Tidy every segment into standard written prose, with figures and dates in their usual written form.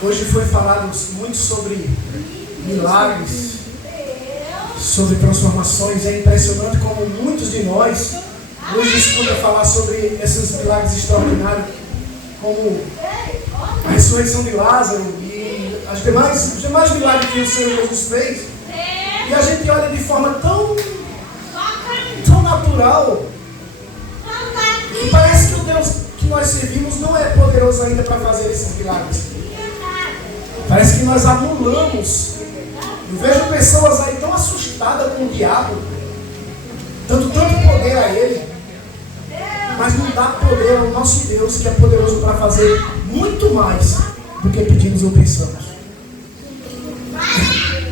Hoje foi falado muito sobre milagres, sobre transformações. É impressionante como muitos de nós hoje escutam falar sobre esses milagres extraordinários, como a ressurreição de Lázaro e os demais milagres que o Senhor Jesus fez. E a gente olha de forma tão natural e parece que o Deus que nós servimos não é poderoso ainda para fazer esses milagres. Parece que nós anulamos. Eu vejo pessoas aí tão assustadas com o diabo, dando tanto poder a ele, mas não dá poder ao nosso Deus, que é poderoso para fazer muito mais do que pedimos ou pensamos.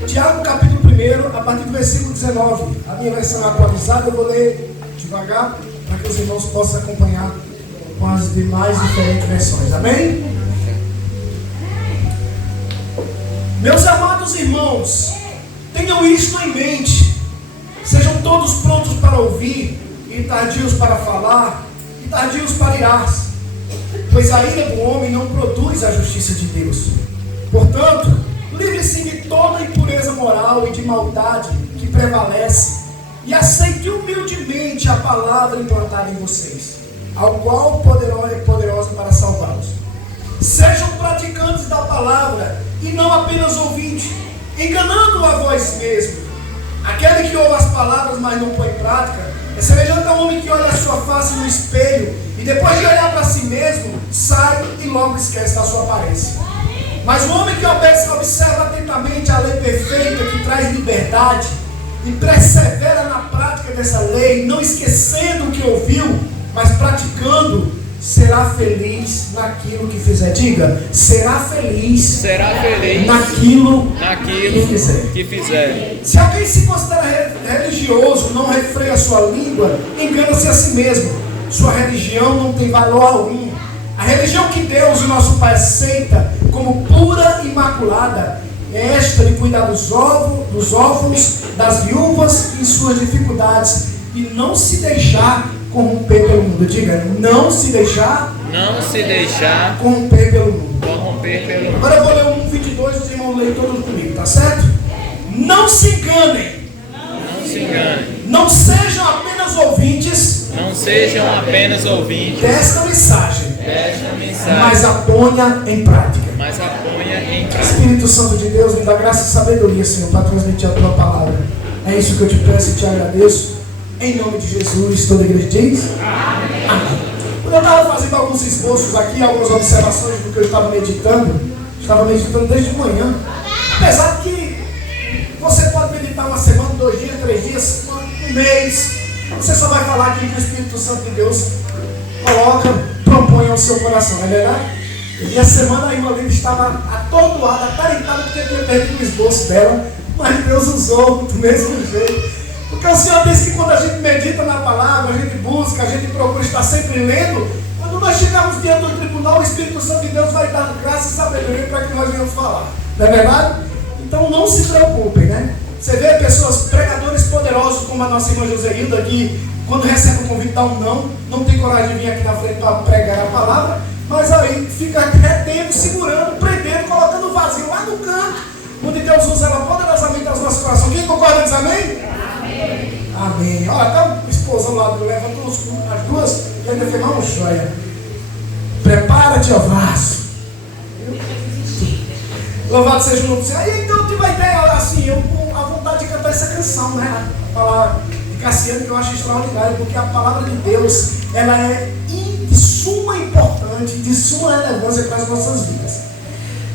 Tiago capítulo 1, a partir do versículo 19. A minha versão é atualizada, eu vou ler devagar para que os irmãos possam acompanhar com as demais diferentes versões. Amém? Meus amados irmãos, tenham isto em mente. Sejam todos prontos para ouvir, e tardios para falar, e tardios para irar-se, pois a ira do homem não produz a justiça de Deus. Portanto, livre-se de toda impureza moral e de maldade que prevalece, e aceite humildemente a palavra implantada em vocês, ao qual é poderosa para salvá-los. Sejam praticantes da palavra e não apenas ouvintes, enganando a vós mesmos. Aquele que ouve as palavras, mas não põe em prática, é semelhante ao homem que olha a sua face no espelho e depois de olhar para si mesmo, sai e logo esquece da sua aparência. Mas o homem que observa atentamente a lei perfeita que traz liberdade e persevera na prática dessa lei, não esquecendo o que ouviu, mas praticando, será feliz naquilo que fizer. Diga, será feliz naquilo que fizer. Se alguém se considera religioso, não refreia a sua língua, engana-se a si mesmo. Sua religião não tem valor algum. A religião que Deus, o nosso Pai, aceita como pura e imaculada é esta de cuidar dos órfãos, das viúvas em suas dificuldades e não se deixar corromper pelo mundo. Diga, não se deixar corromper pelo mundo. Agora eu vou ler o 1:22, os irmãos leem todos comigo, tá certo? Não se enganem. Não sejam apenas ouvintes desta mensagem, mas a ponha em prática. Espírito Santo de Deus, me dá graça e sabedoria, Senhor, para transmitir a tua palavra. É isso que eu te peço e te agradeço. Em nome de Jesus, toda a igreja diz amém. Quando eu estava fazendo alguns esboços aqui, algumas observações do que eu estava meditando desde de manhã. Apesar que você pode meditar uma semana, 2 dias, 3 dias, um mês, você só vai falar aquilo que o Espírito Santo de Deus propõe ao seu coração, não é verdade? E a semana a irmã Lívia estava atordoada, atarentada, porque tinha perdido o esboço dela, mas Deus usou do mesmo jeito. Porque o Senhor diz que quando a gente medita na palavra, a gente busca, a gente procura estar sempre lendo, quando nós chegarmos diante do tribunal, o Espírito Santo de Deus vai dar graça e sabedoria para que nós venhamos falar. Não é verdade? Então não se preocupem, né? Você vê pessoas, pregadores poderosos, como a nossa irmã Joseilda, que quando recebe o convite dá um não tem coragem de vir aqui na frente para pregar a palavra, mas aí fica retendo, segurando, prendendo, colocando o vazio lá no canto, onde Deus usa ela poderosamente aos nossos corações. Quem concorda diz amém? Amém. Olha, até o esposão lá levantou as duas e ainda fez uma joia. Prepara-te ao vaso. Louvado seja o nome do Senhor. Aí então eu tive a ideia, assim, eu com a vontade de cantar essa canção, né? A palavra de Cassiano, que eu acho extraordinária, porque a palavra de Deus, ela é de suma importância, de suma relevância para as nossas vidas.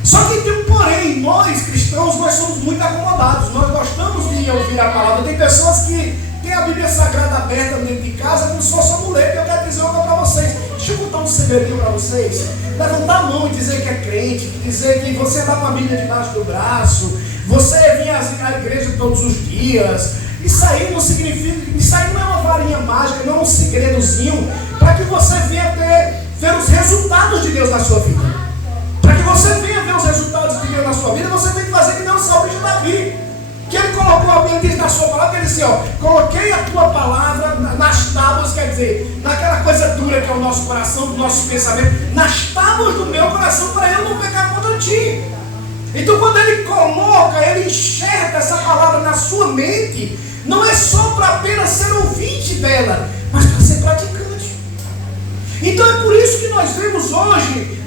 Só que tem um porém, nós cristãos, nós somos muito acomodados, nós gostamos de ouvir a palavra. Tem pessoas que têm a Bíblia Sagrada aberta dentro de casa como se fosse um amuleto. Eu quero dizer uma para vocês, deixa eu contar um segredinho para vocês. Levantar a mão e dizer que é crente, dizer que você dá com a Bíblia debaixo do braço, você vinha à igreja todos os dias, isso aí não significa, isso aí não é uma varinha mágica, não é um segredozinho, para que você venha ver os resultados de Deus na sua vida. Para que você venha ver os resultados de Deus na sua vida, você tem que fazer que nem o salmo de Davi. Que ele colocou, ele diz na sua palavra, ele disse, coloquei a tua palavra nas tábuas, quer dizer, naquela coisa dura que é o nosso coração, do nosso pensamento, nas tábuas do meu coração, para eu não pecar contra ti. Então quando ele coloca, ele enxerga essa palavra na sua mente, não é só para apenas ser ouvinte dela, mas para ser praticante. Então é por isso que nós vemos hoje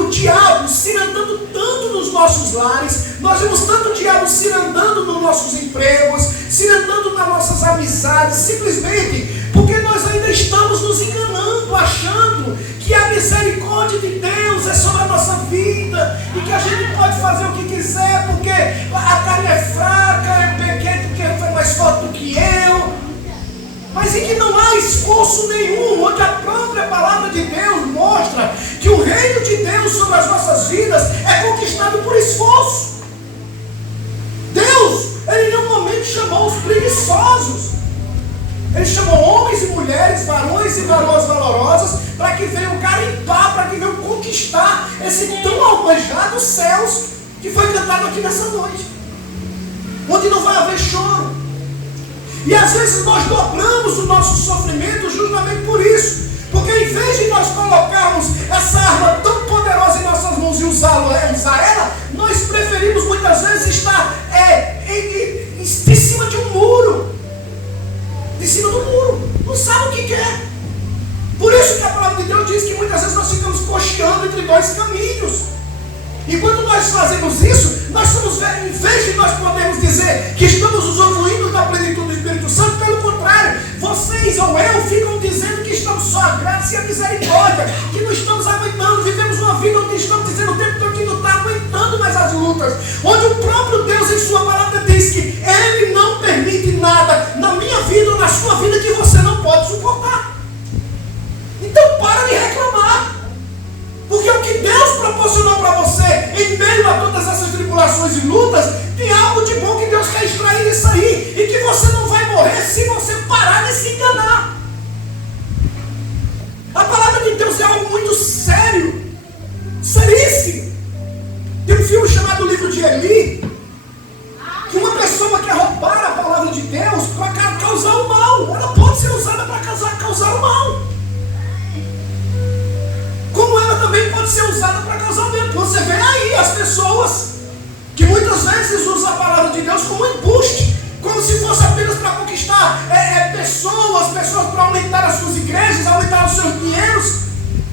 o diabo se andando tanto nos nossos lares, nós vemos tanto o diabo se andando nos nossos empregos, se andando nas nossas amizades, simplesmente porque nós ainda estamos nos enganando, achando que a misericórdia de Deus é sobre a nossa vida e que a gente pode fazer o que quiser porque a carne é fraca, é pequeno porque foi mais forte do que eu. Mas em que não há esforço nenhum, onde a própria palavra de Deus mostra que o reino de Deus sobre as nossas vidas é conquistado por esforço. Deus, Ele em nenhum momento chamou os preguiçosos. Ele chamou homens e mulheres, varões e varoas valorosas, para que venham garimpar, para que venham conquistar esse tão almejado céus que foi cantado aqui nessa noite. Onde não vai haver choro. E às vezes nós dobramos o nosso sofrimento justamente por isso. Porque em vez de nós colocarmos essa arma tão poderosa em nossas mãos e usar ela, nós preferimos muitas vezes estar de cima de um muro. De cima do muro. Não sabe o que quer. Por isso que a palavra de Deus diz que muitas vezes nós ficamos cocheando entre dois caminhos. E quando nós fazemos isso, nós somos, em vez de nós podermos dizer que estamos usufruindo da plenitude do Espírito Santo, pelo contrário, vocês ou eu ficam dizendo que estamos só a graça e a misericórdia, que não estamos aguentando, vivemos uma vida onde estamos dizendo o tempo todo que não está aguentando mais as lutas, onde o próprio Deus em sua palavra diz que Ele não permite nada na minha vida ou na sua vida que você não pode suportar. Então para de reclamar. Porque o que Deus proporcionou para você, em meio a todas essas tribulações e lutas, tem algo de bom que Deus quer extrair disso aí. E que você não vai morrer se você parar de se enganar. A palavra de Deus é algo muito sério. Seríssimo. Tem um filme chamado O Livro de Eli, que uma pessoa quer roubar a palavra de Deus para causar o mal. Ela pode ser usada para causar o mal. Como ela também pode ser usada para causar o bem. Você vê aí as pessoas que muitas vezes usam a palavra de Deus como embuste, como se fosse apenas para conquistar pessoas para aumentar as suas igrejas, aumentar os seus dinheiros,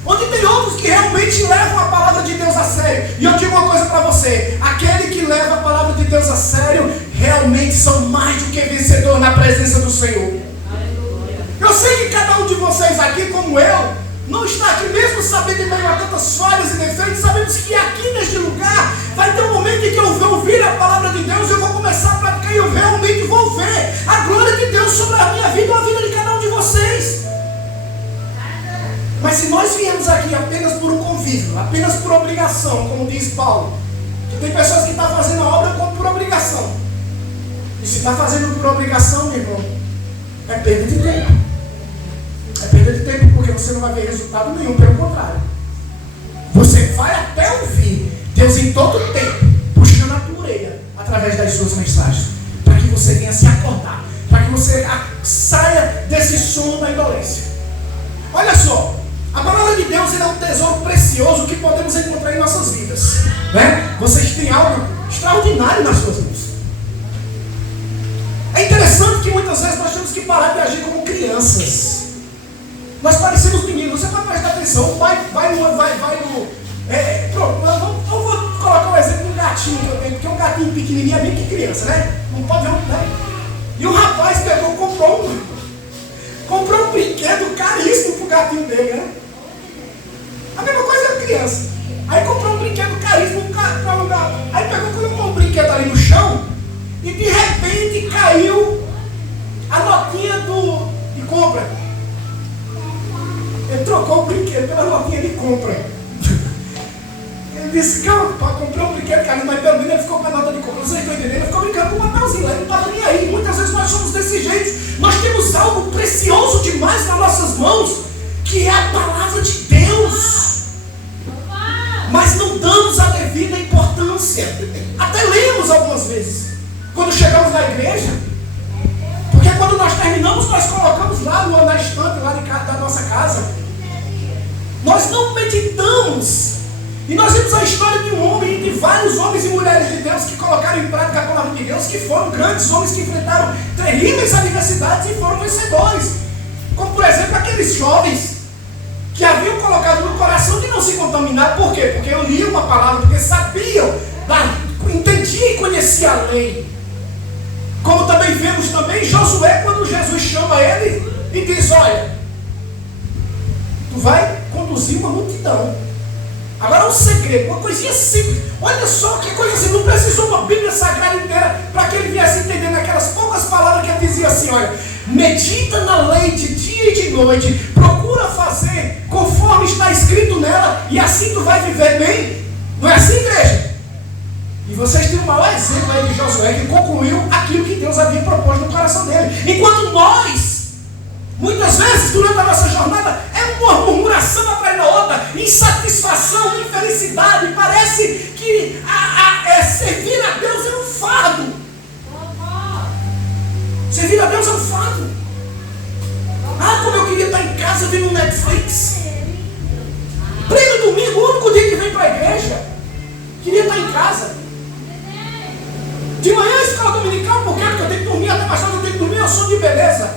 onde tem outros que realmente levam a palavra de Deus a sério. E eu digo uma coisa para você: aquele que leva a palavra de Deus a sério, realmente são mais do que vencedor na presença do Senhor. Eu sei que cada um de vocês aqui, como eu, não está aqui mesmo sabendo em meio a tantas falhas e defeitos. Sabemos que aqui neste lugar vai ter um momento em que eu vou ouvir a palavra de Deus, eu vou começar a praticar e eu realmente vou ver a glória de Deus sobre a minha vida ou a vida de cada um de vocês. Mas se nós viemos aqui apenas por um convívio, apenas por obrigação, como diz Paulo, que tem pessoas que estão fazendo a obra por obrigação. E se está fazendo por obrigação, meu irmão, é perda de tempo. É perda de tempo, porque você não vai ver resultado nenhum, pelo contrário. Você vai até ouvir Deus em todo o tempo, puxando a tua orelha, através das suas mensagens, para que você venha se acordar, para que você saia desse sono da indolência. Olha só, a palavra de Deus é um tesouro precioso que podemos encontrar em nossas vidas, né? Vocês têm algo extraordinário nas suas mãos. É interessante que muitas vezes nós temos que parar de agir como crianças. Nós parecemos meninos. Você vai prestar atenção. Vai no. Eu vou colocar um exemplo de um gatinho que eu tenho, porque um gatinho pequenininho é bem que criança, né? Não pode ver, né? E o rapaz comprou um brinquedo caríssimo pro gatinho dele, né? A mesma coisa é criança. Aí comprou um brinquedo caríssimo para o gato. Aí colocou um brinquedo ali no chão e de repente caiu a notinha de compra. Ele trocou o brinquedo pela notinha de compra. Ele disse, calma, comprei um brinquedo caríssimo, mas pelo menos ele ficou com a nota de compra. Vocês estão entendendo? Ele ficou brincando com um papelzinho, ele não estava nem aí. Muitas vezes nós somos desse jeito. Nós temos algo precioso demais nas nossas mãos, que é a palavra de Deus. Mas não damos a devida importância. Até lemos algumas vezes. quando chegamos na igreja. Porque quando nós terminamos, nós colocamos lá na estante lá da nossa casa. Nós não meditamos. E nós vimos a história de um homem e de vários homens e mulheres de Deus que colocaram em prática a palavra de Deus, que foram grandes homens que enfrentaram terríveis adversidades e foram vencedores. Como por exemplo aqueles jovens que haviam colocado no coração de não se contaminar. Por quê? Porque eu li uma palavra, porque sabiam, entendiam e conheciam a lei. Como também vemos também Josué, quando Jesus chama ele e diz: olha, tu vai conduzir uma multidão. Agora um segredo, uma coisinha simples. Olha só que coisa assim, não precisou uma Bíblia Sagrada inteira para que ele viesse entendendo aquelas poucas palavras que ele dizia assim: olha, medita na lei de dia e de noite, procura fazer conforme está escrito nela, e assim tu vai viver bem. Não é assim, igreja? E vocês têm o maior exemplo aí de Josué, que concluiu aquilo que Deus havia proposto no coração dele. Enquanto nós, muitas vezes, durante a nossa jornada, é uma murmuração atrás da outra, insatisfação, infelicidade. Parece que servir a Deus é um fardo. Servir a Deus é um fardo. Ah, como eu queria estar em casa vendo Netflix. Pleno domingo, o único dia que vem para a igreja. Queria estar em casa. De manhã, escola dominical, porque eu tenho que dormir, até mais tarde eu tenho que dormir, eu sou de beleza.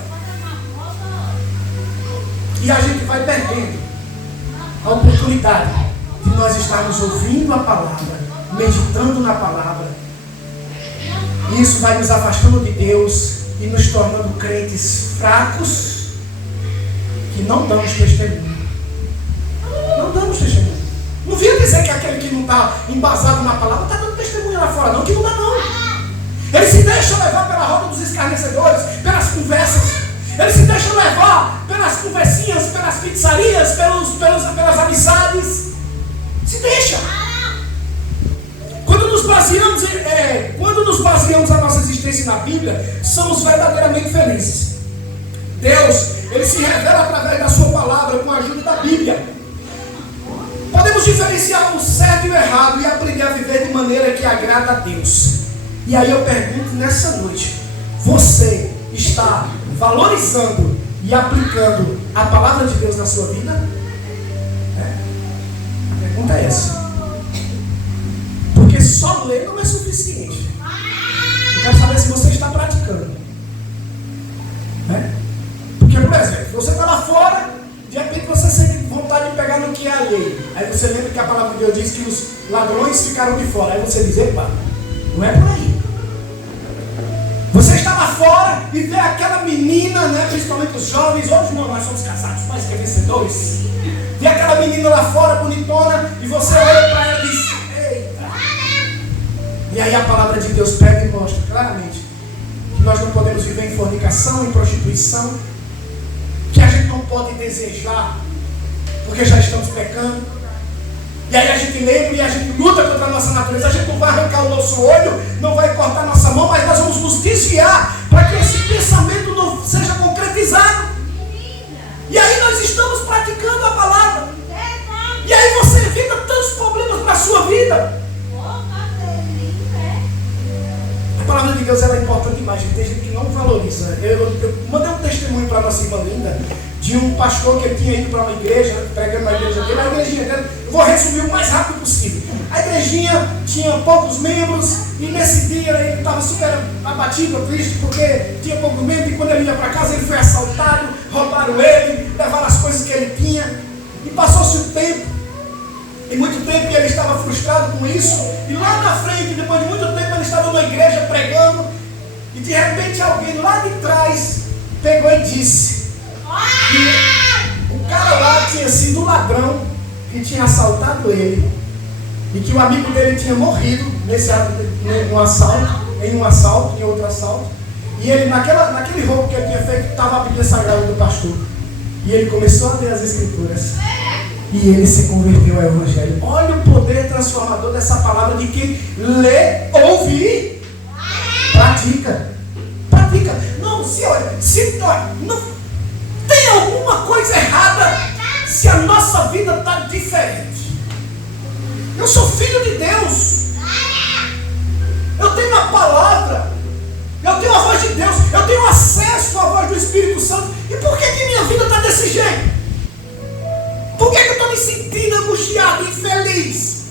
E a gente vai perdendo a oportunidade de nós estarmos ouvindo a palavra, meditando na palavra. E isso vai nos afastando de Deus e nos tornando crentes fracos, que não damos testemunho. Não damos testemunho. Não vinha dizer que aquele que não está embasado na palavra está dando testemunho lá fora, não, que não dá não. Ele se deixa levar pela roda dos escarnecedores, pelas conversas. Ele se deixa levar pelas conversinhas, pelas pizzarias, pelas amizades. Se deixa. Quando nos baseamos a nossa existência na Bíblia, somos verdadeiramente felizes. Deus, Ele se revela através da sua palavra com a ajuda da Bíblia. Podemos diferenciar o certo e o errado e aprender a viver de maneira que agrada a Deus. E aí eu pergunto nessa noite: você está valorizando e aplicando a palavra de Deus na sua vida? A pergunta é essa. Porque só ler não é suficiente. Eu quero saber se você está praticando. Porque, por exemplo, você está lá fora, de repente você sente vontade de pegar no que é alheio. Aí você lembra que a palavra de Deus diz que os ladrões ficaram de fora. Aí você diz: epa, não é por aí. Você está lá fora e vê aquela menina, principalmente os jovens, hoje não, nós somos casados, mais que vencedores. Vê aquela menina lá fora, bonitona, e você olha para ela e diz: eita. E aí a palavra de Deus pega e mostra claramente que nós não podemos viver em fornicação, em prostituição, que a gente não pode desejar, porque já estamos pecando. E aí a gente lembra e a gente luta contra a nossa natureza. A gente não vai arrancar o nosso olho, não vai cortar a nossa mão, mas nós vamos nos desviar para que esse pensamento não seja concretizado. E aí nós estamos praticando a palavra. E aí você evita tantos problemas para a sua vida. A palavra de Deus ela é importante demais. Tem gente que não valoriza. Eu mandei um testemunho para a nossa irmã Linda de um pastor que tinha ido para uma igreja, pregando na igreja dele. A igrejinha dele, eu vou resumir o mais rápido possível. A igrejinha tinha poucos membros e nesse dia ele estava super abatido, triste, porque tinha poucos membros. E quando ele ia para casa ele foi assaltado, roubaram ele, levaram as coisas que ele tinha. E passou-se o tempo, e muito tempo ele estava frustrado com isso. E lá na frente, depois de muito tempo, ele estava na igreja pregando. E de repente alguém lá de trás pegou e disse que o cara lá tinha sido o ladrão que tinha assaltado ele, e que o amigo dele tinha morrido em um assalto, em outro assalto, e ele naquele roubo que ele tinha feito estava a Bíblia Sagrada do pastor, e ele começou a ler as Escrituras e ele se converteu ao Evangelho. Olha o poder transformador dessa palavra de quem lê, ouve e pratica. Não, não tem alguma coisa errada se a nossa vida está diferente. Eu sou filho de Deus. Eu tenho a palavra. Eu tenho a voz de Deus, eu tenho acesso à voz do Espírito Santo. E por que minha vida está desse jeito? Por que eu estou me sentindo angustiado, infeliz?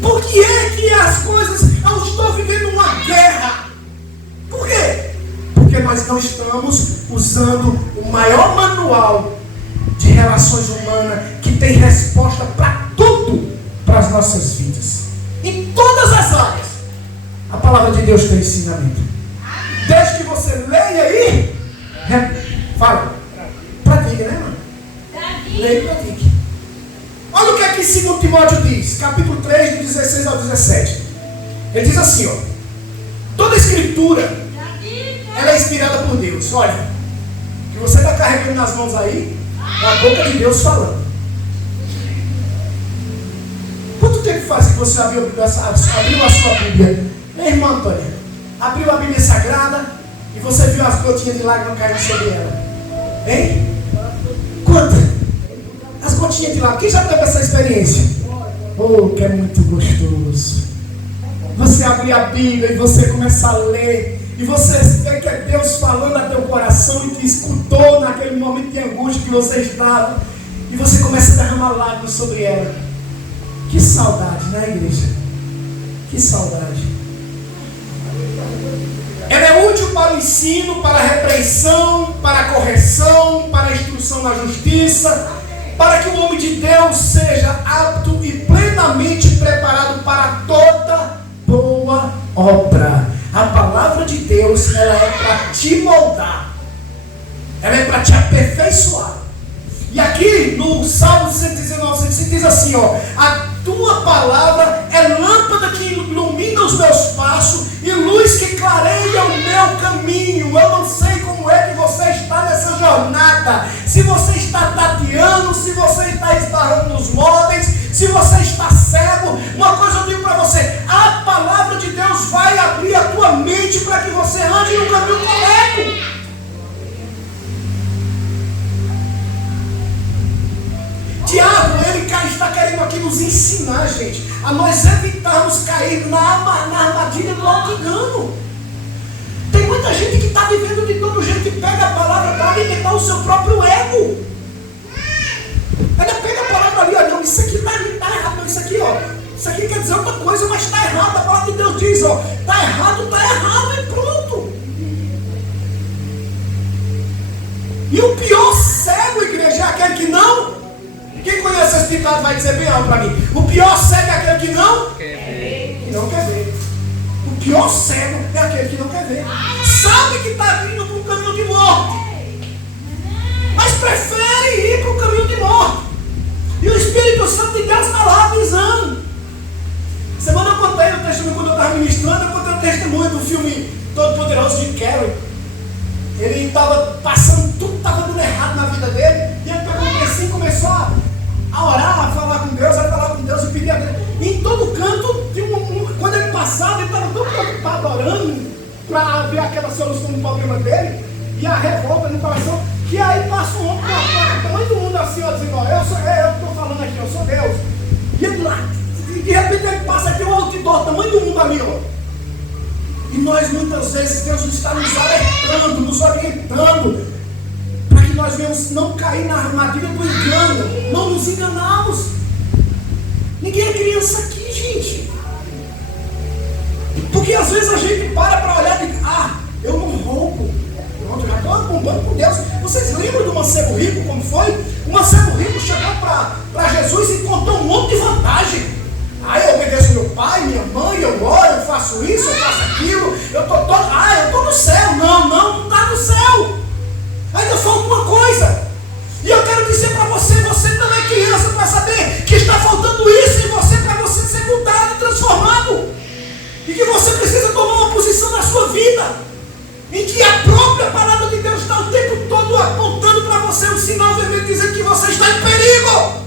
Por que é que as coisas, eu estou vivendo uma guerra? Por quê? Porque nós não estamos usando o maior manual de relações humanas que tem resposta para tudo, para as nossas vidas. Em todas as áreas, a palavra de Deus tem ensinamento. Desde que você leia e fala, pratique, né, mano? Leia e pratique. Olha o que aqui 2 Timóteo diz, capítulo 3, do 16 ao 17. Ele diz assim, ó: toda a escritura, ela é inspirada por Deus. Olha, o que você está carregando nas mãos aí é a boca de Deus falando. Quanto tempo faz que você abriu a sua Bíblia? Minha irmã Antônia, abriu a Bíblia Sagrada e você viu as gotinhas de lágrima caindo sobre ela? Hein? Quanto? As gotinhas de lágrima. Quem já teve essa experiência? Oh, que é muito gostoso. Você abrir a Bíblia e você começar a ler. E você vê que é Deus falando a teu coração e te escutou naquele momento de angústia que você estava. E você começa a derramar lágrimas sobre ela. Que saudade, né, igreja? Que saudade. Ela é útil para o ensino, para a repreensão, para a correção, para a instrução na justiça, para que o homem de Deus seja apto e plenamente preparado para toda boa obra. A palavra de Deus, ela é para te moldar, ela é para te aperfeiçoar. E aqui no Salmo 119, você diz assim, ó: a tua palavra é lâmpada que ilumina os meus passos e luz que clareia o meu caminho. Eu não sei como é que você está nessa jornada, se você está tateando, se você está esbarrando nos móveis, se você está cego. Uma coisa eu digo para você: a palavra de Deus vai abrir a tua mente para que você ande no caminho correto. Diabo, ele está querendo aqui nos ensinar, gente, a nós evitarmos cair na armadilha do auto-engano. Tem muita gente que está vivendo de todo jeito e pega a palavra para alimentar o seu próprio ego. Ela pega a palavra ali, ó: não, isso aqui está errado, não, isso aqui, ó, isso aqui quer dizer outra coisa, mas está errado. A palavra de Deus diz, ó, está errado e pronto. E o pior cego, igreja, é aquele que não. Quem conhece esse ditado vai dizer bem alto para mim: o pior cego é aquele que não quer ver. O pior cego é aquele que não quer ver. Sabe que está vindo para um caminho de morte, mas prefere ir para o caminho de morte. E o Espírito Santo de Deus está lá avisando. Semana eu contei o testemunho, quando eu estava ministrando, eu contei o testemunho do filme Todo Poderoso de Carrey. Ele estava passando, tudo estava dando errado na vida dele, e ele pegou um assim, começou a orar, a falar com Deus e pedir a Deus. E em todo canto, quando ele passava, ele estava tão preocupado orando para ver aquela solução do problema dele, e a revolta no coração, que aí passa um homem com a placa do tamanho do mundo assim, ó, dizendo: ó, eu estou falando aqui, eu sou Deus. E ele lá, de repente ele passa aqui um outdoor do tamanho do mundo ali, ó. E nós muitas vezes, Deus está nos alertando, nos orientando, para que nós venhamos não cair na armadilha do engano, não nos enganarmos. Ninguém é criança aqui, gente. Porque às vezes a gente para olhar e diz: eu não roubo. Pronto, já estou arrombando com Deus. Vocês lembram do mancebo rico, como foi? O mancebo rico chegou para Jesus e contou um monte de vantagem. Eu obedeço meu pai, minha mãe, eu oro, eu faço isso, eu faço aquilo, eu estou no céu. Não está no céu. Ainda falta uma coisa. E eu quero dizer para você não é criança para saber que está faltando isso em você, para você ser mudado, transformado. E que você precisa tomar uma posição na sua vida, em que a própria palavra de Deus está o tempo todo apontando para você um sinal vermelho, dizendo que você está em perigo.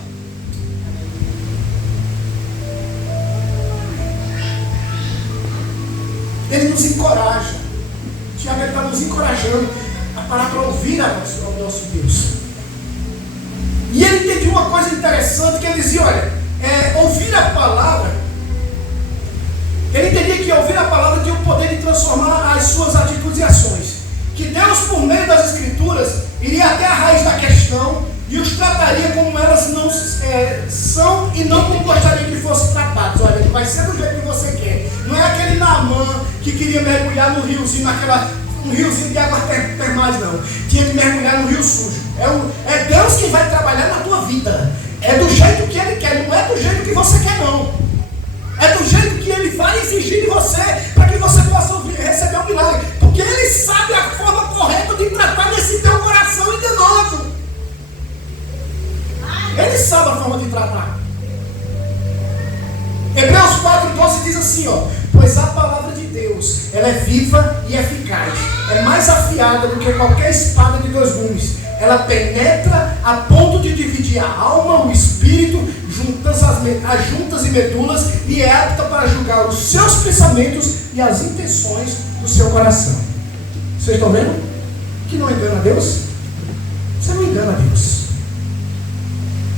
Ele nos encoraja. Tiago está nos encorajando a parar para ouvir o nosso Deus. E ele entendia uma coisa interessante, que ele dizia: olha, ouvir a palavra, ele entendia que ouvir a palavra tinha o poder de transformar transformar as suas atitudes e ações. Que Deus, por meio das Escrituras, iria até a raiz da questão e os trataria como elas não são e não como gostaria que fossem tratados. Olha, vai ser do jeito que você quer. Não é aquele Naamã que queria mergulhar no riozinho, um riozinho de águas termais, não. Tinha que mergulhar no rio sujo. É Deus que vai trabalhar na tua vida. É do jeito que Ele quer, não é do jeito que você quer, não. É do jeito que Ele vai exigir de você, para que você possa receber um milagre. Porque Ele sabe a forma correta de tratar desse teu coração enganoso. Ele sabe a forma de tratar. Hebreus 4,12 diz assim, ó: pois a palavra de Deus, ela é viva e eficaz, é mais afiada do que qualquer espada de dois gumes. Ela penetra a ponto de dividir a alma, o espírito, as juntas e medulas, e é apta para julgar os seus pensamentos e as intenções do seu coração. Vocês estão vendo que não engana Deus? Você não engana Deus.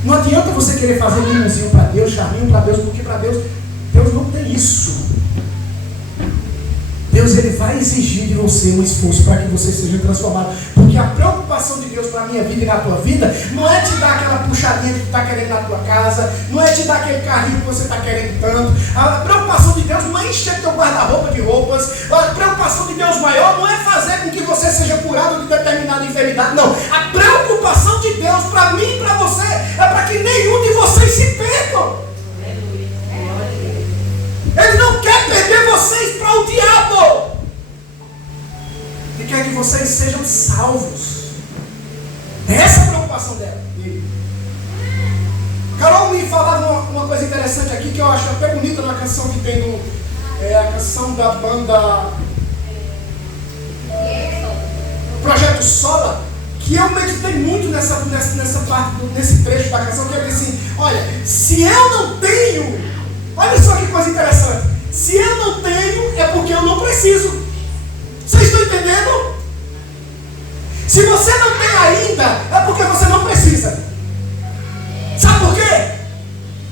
Não adianta você querer fazer mimosinho para Deus, charminho para Deus, porque para Deus não tem isso. Deus, Ele vai exigir de você um esforço para que você seja transformado. Porque a preocupação de Deus para a minha vida e na tua vida não é te dar aquela puxadinha que tu está querendo na tua casa, não é te dar aquele carrinho que você está querendo tanto. A preocupação de Deus não é encher teu guarda-roupa de roupas. A preocupação de Deus maior não é fazer com que você seja curado de determinada enfermidade. Não. A preocupação de Deus para mim e para você é para que nenhum de vocês se percam. Ele não quer perder vocês para o diabo. Ele quer que vocês sejam salvos. Essa é a preocupação dele. Carol me falava uma coisa interessante aqui, que eu acho até bonita na canção que tem a canção da banda Projeto Sola, que eu meditei muito nessa parte, nesse trecho da canção, que eu disse assim: olha, se eu não tenho, olha só que coisa interessante, se eu não tenho, é porque eu não preciso. Vocês estão entendendo? Se você não tem ainda, é porque você não precisa. Sabe por quê?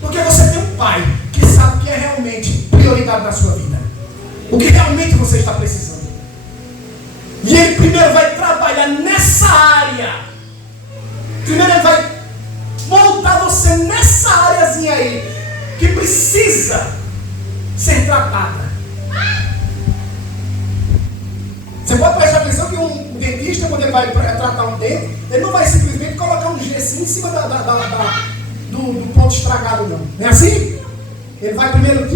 Porque você tem um pai que sabe o que é realmente prioridade na sua vida, o que realmente você está precisando. E Ele primeiro vai trabalhar nessa área. Primeiro Ele vai moldar você nessa áreazinha aí, que precisa ser tratada. Você pode prestar atenção que um dentista, quando ele vai tratar um dente, ele não vai simplesmente colocar um gesso em cima do ponto estragado, não. Não é assim? Ele vai primeiro...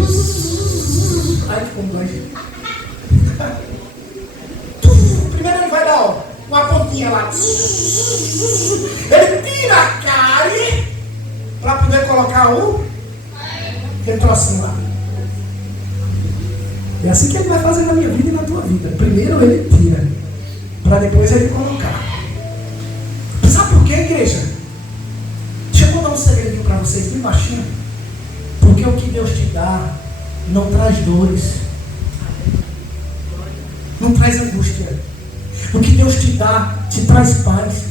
Ai, que complexo. Primeiro ele vai dar uma pontinha lá. Ele tira a cárie para poder colocar aquele trocinho lá. É assim que Ele vai fazer na minha vida e na tua vida. Primeiro Ele tira, para depois Ele colocar. Sabe por quê, igreja? Deixa eu contar um segredinho para vocês, bem baixinho. Porque o que Deus te dá não traz dores, não traz angústia. O que Deus te dá te traz paz.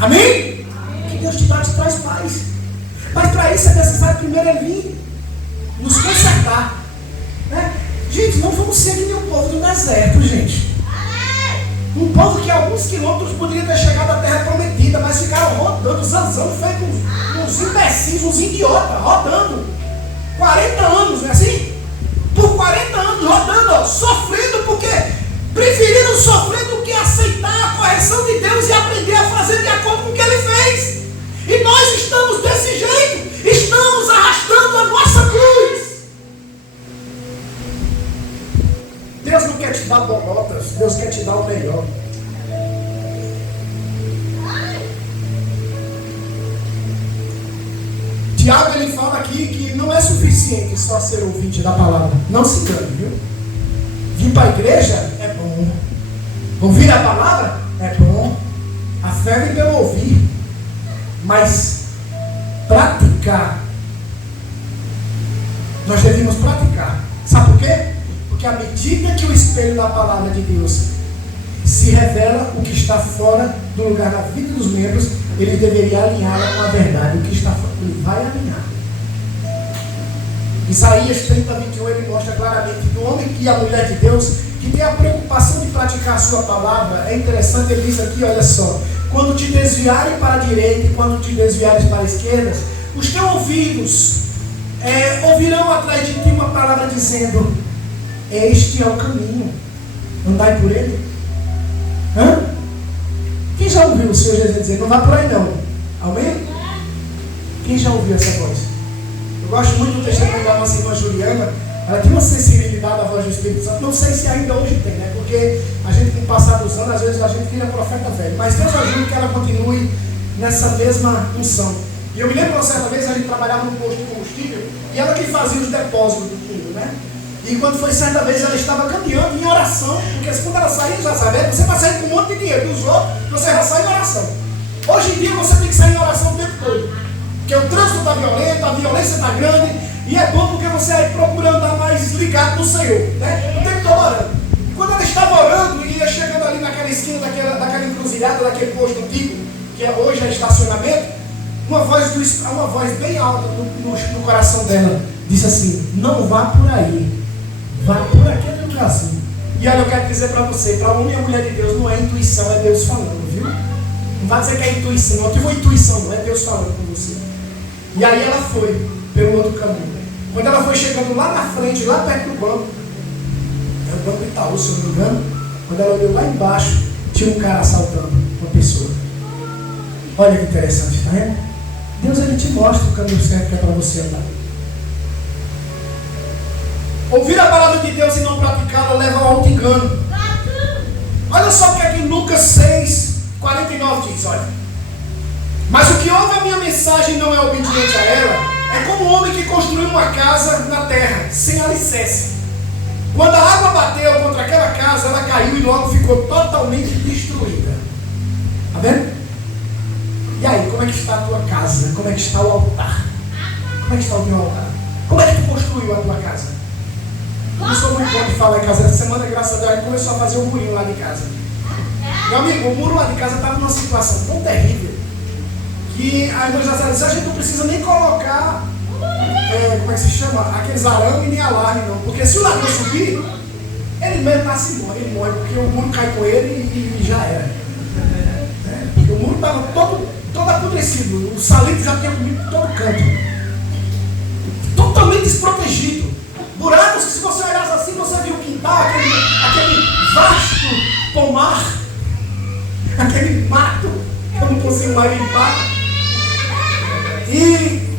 Amém? O que Deus te dá te traz paz. Mas para isso é necessário primeiro Ele vir nos consertar. Né? Gente, não vamos ser que nem o povo do deserto, gente. Um povo que a alguns quilômetros poderia ter chegado à terra prometida, mas ficaram rodando, zanzando, feito uns imbecis, uns idiotas, rodando. 40 anos, não é assim? Por 40 anos rodando, ó, sofrendo, porque preferiram sofrer do que aceitar a correção de Deus e aprender a fazer de acordo com o que Ele fez. E nós estamos desse jeito, estamos arrastando a nossa cruz. Deus não quer te dar bolotas, Deus quer te dar o melhor. Tiago, ele fala aqui que não é suficiente só ser ouvinte da palavra. Não se engane, viu? Vir para a igreja é bom. Ouvir a palavra é bom. A fé vem pelo ouvir. Mas praticar, nós devemos praticar. Sabe por quê? Porque à medida que o espelho da palavra de Deus se revela o que está fora do lugar da vida dos membros, ele deveria alinhar com a verdade. O que está fora, ele vai alinhar. Isaías 30:21, ele mostra claramente que o homem e a mulher de Deus, que tem a preocupação de praticar a sua palavra, é interessante, ele diz aqui, olha só, quando te desviarem para a direita e quando te desviares para a esquerda, os teus ouvidos ouvirão atrás de ti uma palavra dizendo, este é o caminho, andai por ele. Quem já ouviu o Senhor Jesus dizer, não vá por aí não? Amém? Quem já ouviu essa voz? Eu gosto muito do testemunho da nossa irmã Juliana. Ela tem uma sensibilidade à voz do Espírito Santo. Não sei se ainda hoje tem, né? Porque a gente, com o passar dos anos, às vezes a gente vira profeta velho. Mas Deus ajuda que ela continue nessa mesma unção. E eu me lembro que certa vez a gente trabalhava num posto de combustível e ela que fazia os depósitos do fundo, né? E quando foi certa vez, ela estava caminhando em oração, porque quando ela saía, já sabe, você vai sair com um monte de dinheiro dos outros, você vai sair em oração. Hoje em dia você tem que sair em oração o tempo todo, porque o trânsito está violento, a violência está grande, e é bom porque você aí procura andar mais ligado no Senhor, né? O tempo todo orando. Quando ela estava orando e ia chegando ali naquela esquina, daquela encruzilhada, daquele posto antigo, que hoje é estacionamento, uma voz bem alta no coração dela disse assim, não vá por aí. Vá por aquele lugarzinho. E olha, eu quero dizer para você, para o homem e a mulher de Deus, não é intuição, é Deus falando, viu? Não vai dizer que é intuição, não tive uma intuição, não é Deus falando com você. E aí ela foi pelo outro caminho. Quando ela foi chegando lá na frente, lá perto do banco, é o banco Itaú, se eu não me engano, quando ela olhou lá embaixo, tinha um cara assaltando uma pessoa. Olha que interessante, tá vendo? Deus, ele te mostra o caminho certo que é para você andar. Ouvir a palavra de Deus e não praticá-la leva ao auto-engano. Olha só o que é que Lucas 6:49 diz, olha. Mas o que ouve a minha mensagem e não é obediente a ela, é como um homem que construiu uma casa na terra, sem alicerce. Quando a água bateu contra aquela casa, ela caiu e logo ficou totalmente destruída. Está vendo? E aí, como é que está a tua casa? Como é que está o altar? Como é que está o teu altar? Como é que tu construiu a tua casa? Eu não sou muito bom de falar em casa. Essa semana, graças a Deus, a gente começou a fazer um murinho lá de casa. Meu amigo, o muro lá de casa estava numa situação tão terrível que a irmã Jacela disse, a gente não precisa nem colocar, como é que se chama? Aqueles arame nem alarme, não. Porque se o ladrão subir, ele mesmo nasce e morre. Ele morre porque o muro cai com ele e já era. Porque o muro estava todo apodrecido. O salito já tinha comido todo canto. Totalmente desprotegido. Buracos que, se você olhasse assim, você viu o quintal, aquele vasto pomar, aquele mato que eu não consigo mais limpar. E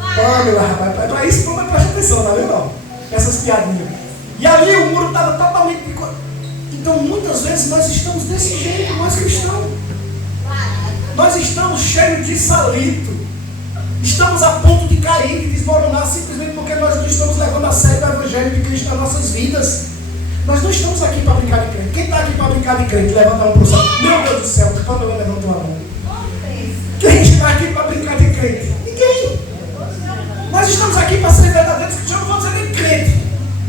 olha lá, rapaz, para isso não presta atenção, tá vendo? Essas piadinhas. E ali o muro estava totalmente. Então muitas vezes nós estamos desse jeito, nós cristãos. Nós estamos cheios de salito. Estamos a ponto de cair e desmoronar simplesmente porque nós não estamos levando a sério o Evangelho de Cristo nas nossas vidas. Nós não estamos aqui para brincar de crente. Quem está aqui para brincar de crente? Levanta a mão para o céu. Meu Deus do céu, quando eu levanto a mão? Quem está aqui para brincar de crente? Ninguém. Nós estamos aqui para ser verdadeiros cristãos, não vou dizer nem crente.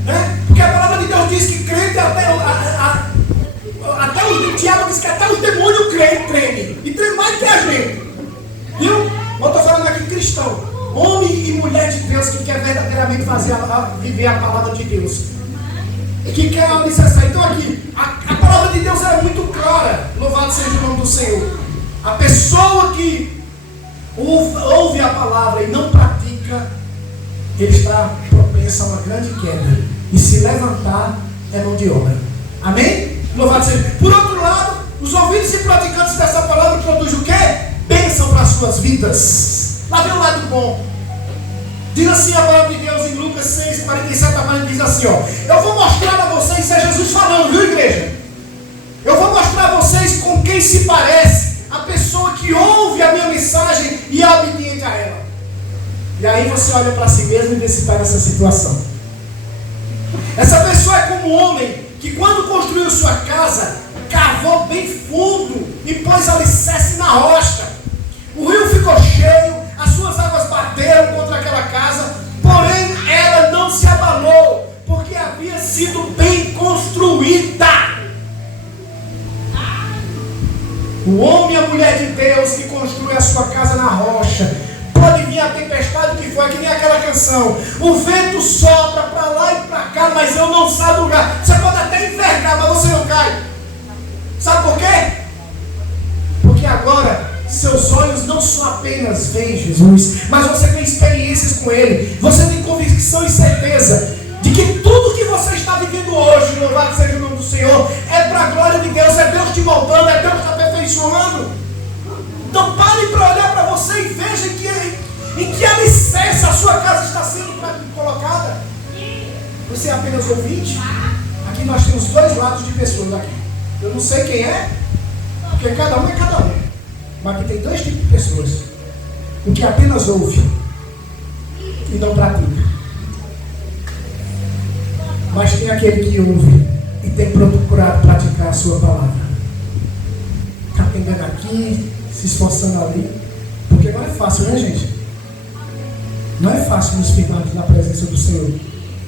Né? Porque a palavra de Deus diz que crente até o diabo diz que até os demônios tremem. E tremem mais que a gente. Viu? Eu estou falando aqui cristão, homem e mulher de Deus que quer verdadeiramente viver a palavra de Deus, que quer alicerçar. Então aqui, a palavra de Deus é muito clara, louvado seja o nome do Senhor. A pessoa que ouve a palavra e não pratica, ele está propenso a uma grande queda, e se levantar é mão de obra. Amém? Louvado seja. Por outro lado, os ouvintes e praticantes dessa palavra produzem o quê? Bênção para as suas vidas. Lá vem o lado bom. Diz assim a palavra de Deus em Lucas 6:47, a palavra diz assim, ó. Eu vou mostrar a vocês, isso é Jesus falando, viu, igreja? Eu vou mostrar a vocês com quem se parece a pessoa que ouve a minha mensagem e é obediente a ela. E aí você olha para si mesmo e vê se está nessa situação. Essa pessoa é como um homem que, quando construiu sua casa, cavou bem fundo e pôs alicerce na rocha. O rio ficou cheio, as suas águas bateram contra aquela casa, porém ela não se abalou, porque havia sido bem construída. O homem e a mulher de Deus que construi a sua casa na rocha, pode vir a tempestade que foi, que nem aquela canção canção. O vento sopra para lá e para cá, mas eu não saio do lugar. Você pode até envergar, mas você não cai. Sabe por quê? Porque agora seus olhos não só apenas veem Jesus, mas você tem experiências com Ele. Você tem convicção e certeza de que tudo que você está vivendo hoje, louvado seja o nome do Senhor, é para a glória de Deus, é Deus te moldando, é Deus te aperfeiçoando. Então pare para olhar para você e veja em que alicerce a sua casa está sendo colocada. Você é apenas ouvinte? Aqui nós temos dois lados de pessoas aqui. Eu não sei quem é, porque cada um é cada um. Mas aqui tem dois tipos de pessoas. O que apenas ouve e não pratica. Mas tem aquele que ouve e tem procurado praticar a sua palavra. Está aprendendo aqui, se esforçando ali. Porque não é fácil, né, gente? Não é fácil nos firmarmos na presença do Senhor.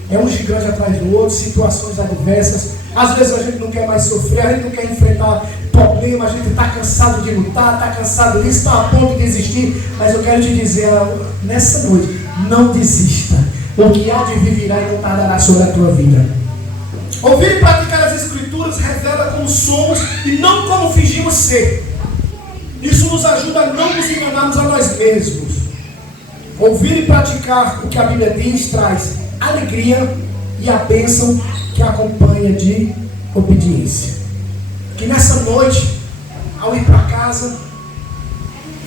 É um gigante atrás do outro, situações adversas. Às vezes a gente não quer mais sofrer, a gente não quer enfrentar problemas, a gente está cansado de lutar, está cansado disso, está a ponto de desistir. Mas eu quero te dizer, nessa noite, não desista. O que há de vir virá e não tardará sobre a tua vida. Ouvir e praticar as Escrituras revela como somos e não como fingimos ser. Isso nos ajuda a não nos enganarmos a nós mesmos. Ouvir e praticar o que a Bíblia diz traz alegria e a bênção que acompanha de obediência. Que nessa noite, ao ir para casa,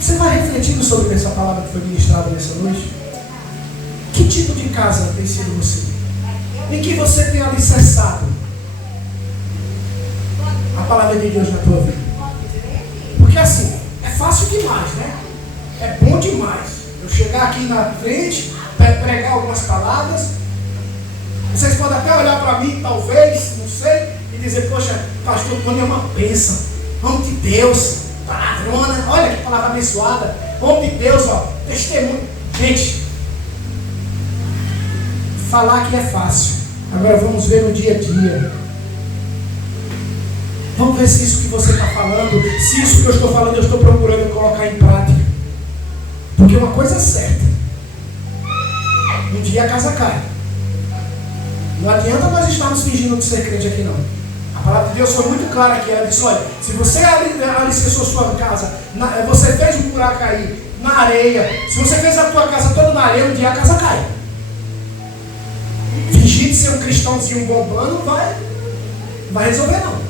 você vai refletindo sobre essa palavra que foi ministrada nessa noite. Que tipo de casa tem sido você? Em que você tem alicerçado a palavra de Deus na tua vida? Porque assim, é fácil demais, né? É bom demais eu chegar aqui na frente, pregar algumas palavras. Vocês podem até olhar para mim, talvez, não sei, e dizer, poxa, pastor Tony é uma bênção. Homem de Deus, palavrona, olha que palavra abençoada. Homem de Deus, ó, testemunho. Gente, falar que é fácil. Agora vamos ver no dia a dia. Vamos ver se isso que você está falando, se isso que eu estou falando, eu estou procurando colocar em prática. Porque uma coisa é certa. Um dia a casa cai. Não adianta nós estarmos fingindo de ser crente aqui não. A palavra de Deus foi muito clara aqui. Ela disse, olha, se você alicerçou sua casa, você fez um buraco aí na areia, se você fez a tua casa toda na areia, um dia a casa cai. Fingir de ser um cristãozinho bombando não vai resolver não.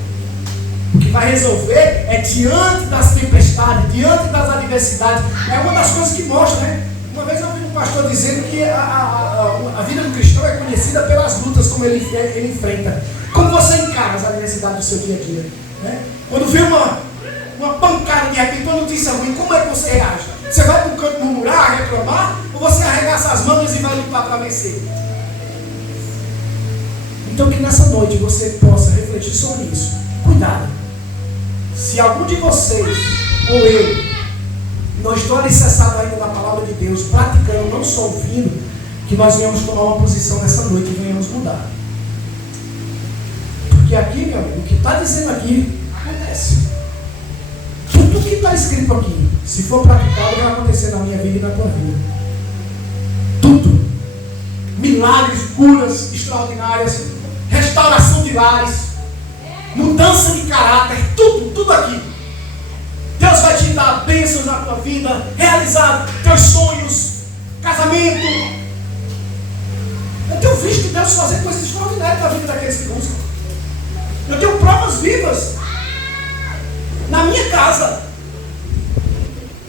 O que vai resolver é diante das tempestades, diante das adversidades. É uma das coisas que mostra, né? Uma vez eu ouvi um pastor dizendo que a vida do cristão é conhecida pelas lutas como ele enfrenta. Como você encara as adversidades do seu dia a dia, né? Quando vê uma pancada de repente, uma notícia ruim, como é que você reage? Você vai para o canto murmurar, reclamar? Ou você arregaça as mangas e vai lutar para vencer? Então que nessa noite você possa refletir sobre isso. Cuidado. Se algum de vocês, ou eu, não estou alicerçado ainda na palavra de Deus, praticando, não só ouvindo, que nós venhamos tomar uma posição nessa noite e venhamos mudar. Porque aqui, meu amigo, o que está dizendo aqui, acontece. Tudo que está escrito aqui, se for praticado, vai acontecer na minha vida e na tua vida. Tudo. Milagres, curas extraordinárias, restauração de lares, mudança de caráter, tudo aqui. Deus vai te dar bênçãos na tua vida, realizar teus sonhos, casamento. Eu tenho visto Deus fazer coisas extraordinárias na vida daqueles que buscam. Eu tenho provas vivas na minha casa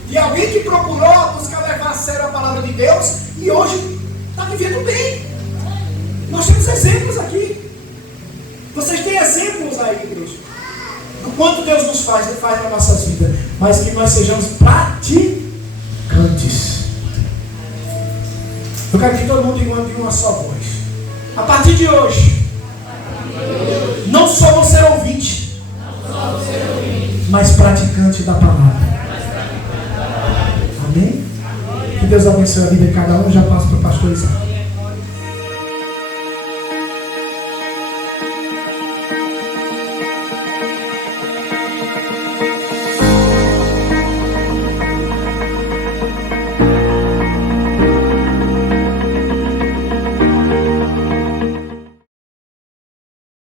de alguém que procurou buscar levar a sério a palavra de Deus e hoje está vivendo bem. Nós temos exemplos aqui. Vocês têm exemplos aí, igreja, do quanto Deus nos faz nas nossas vidas, mas que nós sejamos praticantes. Eu quero que todo mundo diga uma só voz. A partir de hoje, não só vou ser ouvinte, mas praticante da palavra. Amém? Que Deus abençoe a vida de cada um. Já passo para o pastor Isaac.